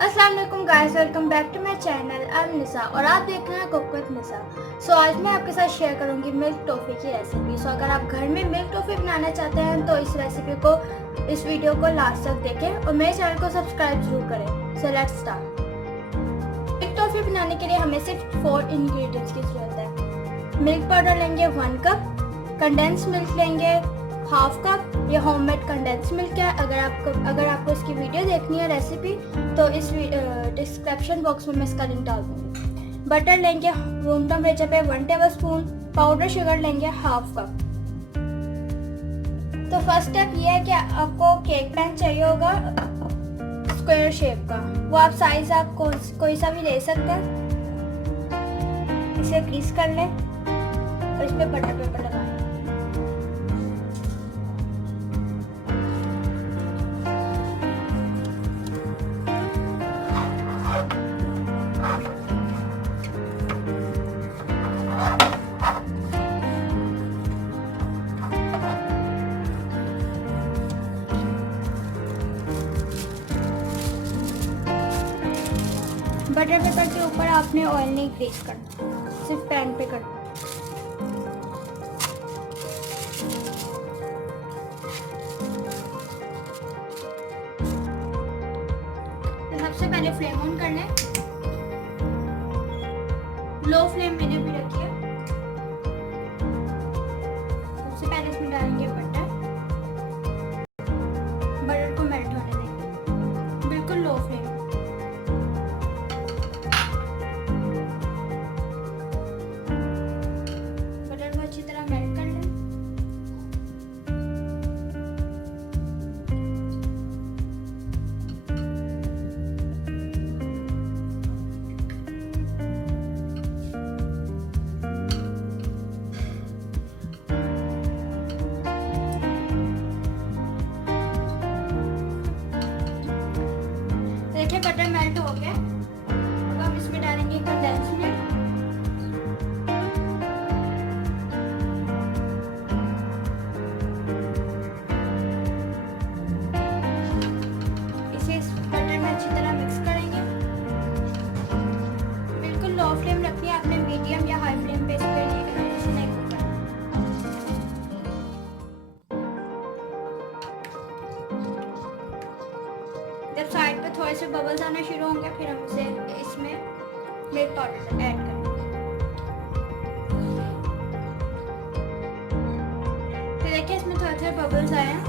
अस्सलाम वालेकुम guys, welcome back to my channel. I am Nisa और आप देख रहे हैं कुक विद निसा। सो आज मैं आपके साथ शेयर करूंगी मिल्क टॉफ़ी की रेसिपी। सो अगर आप घर में मिल्क टॉफ़ी बनाना चाहते हैं तो इस रेसिपी को, इस वीडियो को लास्ट तक देखें और मेरे चैनल को सब्सक्राइब जरूर करें। So let's start. Milk toffee बनाने के लिए हमें सिर्फ 4 इंग्रेडिएंट्स की ज़रूरत है। मिल्क पाउडर लेंगे 1 कप, कंडेंस मिल्क लेंगे हाफ कप। ये होममेड कंडेंस मिल्क है। अगर आपको इसकी वीडियो देखनी है रेसिपी तो इस डिस्क्रिप्शन बॉक्स में मैं इसका लिंक डाल दूँगी। बटर लेंगे रूम टेम्परेचर पे 1 टेबलस्पून। पाउडर शुगर लेंगे हाफ कप। तो फर्स्ट स्टेप ये है कि आपको केक पैन चाहिए होगा स्क्वायर शेप का। वो आप साइज कोई सा भी ले सकते हैं। इसे ग्रीस कर लें और इस पर बटर पेपर लगाएं। बटर पेपर के ऊपर आपने ऑयल नहीं ग्रीस करना, सिर्फ पैन पे करना। तो सबसे पहले फ्लेम ऑन कर लें। लो फ्लेम मैंने भी रखी है। सबसे पहले इसमें डालेंगे बटर को मेल्ट होने देंगे, बिल्कुल लो फ्लेम। देखिए बटर मेल्ट हो गया। अब हम इसमें डालेंगे कंडेंस मिल्क। इसे इस बटर में अच्छी तरह मिक्स करेंगे। बिल्कुल लो फ्लेम रखनी है आपने, मीडियम या हाई फ्लेम पे इसे नहीं करना। जब साइड पे थोड़े से बबल्स आना शुरू होंगे फिर हम इसमें मिल्क पाउडर ऐड करेंगे। तो देखिए इसमें थोड़े थोड़े बबल्स आए हैं।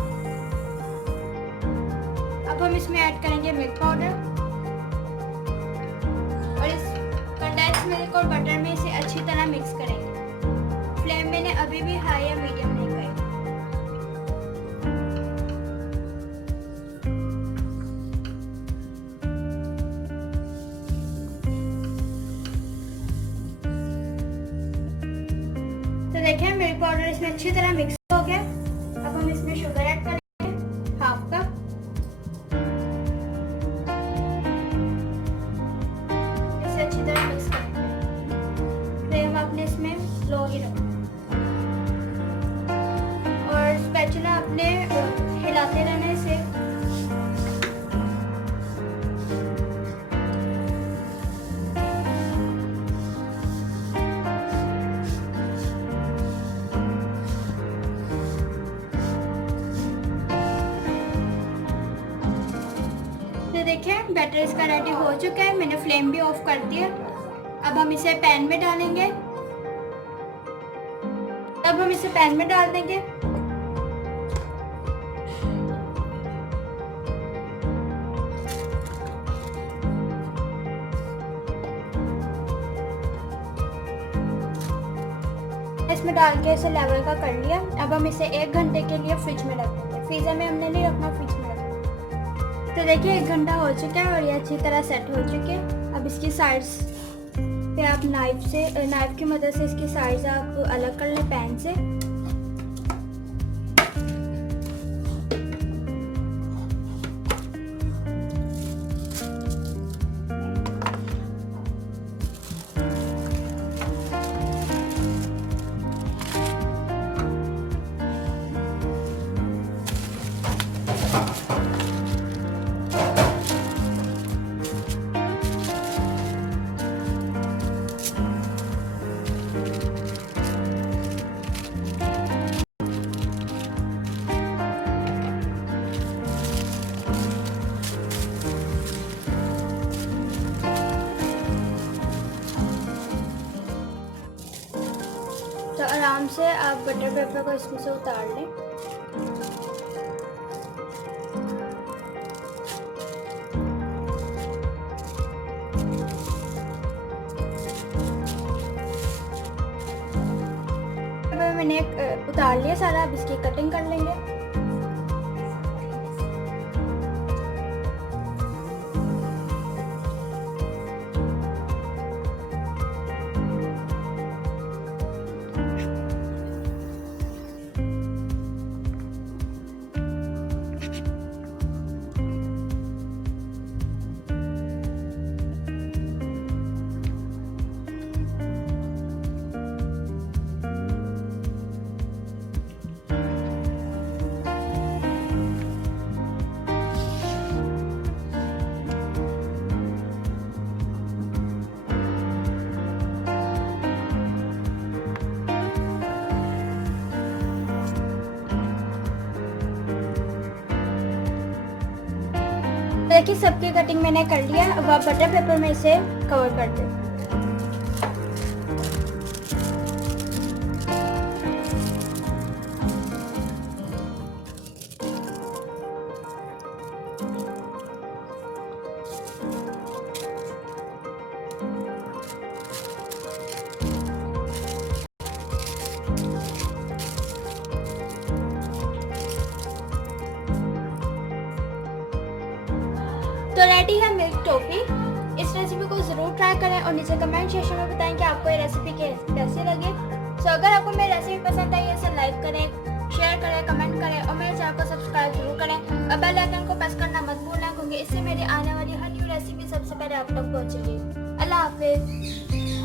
अब हम इसमें ऐड करेंगे मिल्क पाउडर और इस कंडेंस मिल्क और बटर में इसे अच्छी तरह मिक्स करेंगे। फ्लेम मैंने अभी भी हाई या मीडियम नहीं करी। तो देखिए मिल्क पाउडर इसमें अच्छी तरह मिक्स हो गया। अब हम इसमें शुगर ऐड करेंगे हाफ कप। इसे अच्छी तरह मिक्स करेंगे। फ्लेम आपने इसमें लो ही रखना और स्पैचुला अपने हिलाते रहना इसे। तो देखिए बैटर इसका रेडी हो चुका है। मैंने फ्लेम भी ऑफ कर दिया। अब हम इसे पैन में डालेंगे। डाल देंगे। इसमें डाल के इसे लेवल का कर लिया। अब हम इसे 1 घंटे के लिए फ्रिज में रख देंगे। फ्रीजर में हमने नहीं रखना, फ्रिज में रखना। तो देखिए 1 घंटा हो चुका है और ये अच्छी तरह सेट हो चुके हैं। अब इसकी साइड्स पे आप नाइफ की मदद से इसकी साइड्स आप अलग कर लें पैन से। से आप बटर पेपर को इसमें से उतार लें। मैंने उतार लिया सारा, अब इसकी कटिंग कर लेंगे। देखिए सबकी कटिंग मैंने कर लिया। अब आप बटर पेपर में इसे कवर कर दें। तो रेडी है मिल्क टॉफी। इस रेसिपी को ज़रूर ट्राई करें और नीचे कमेंट सेक्शन में बताएं कि आपको ये रेसिपी कैसी लगी। सो अगर आपको मेरी रेसिपी पसंद आई है इसे लाइक करें, शेयर करें, कमेंट करें और मेरे चैनल को सब्सक्राइब जरूर करें और बेल आइकन को प्रेस करना मत भूलना, क्योंकि इससे मेरी आने वाली हर न्यू रेसिपी सबसे पहले आप तक पहुँचेगी। अल्लाह हाफिज़।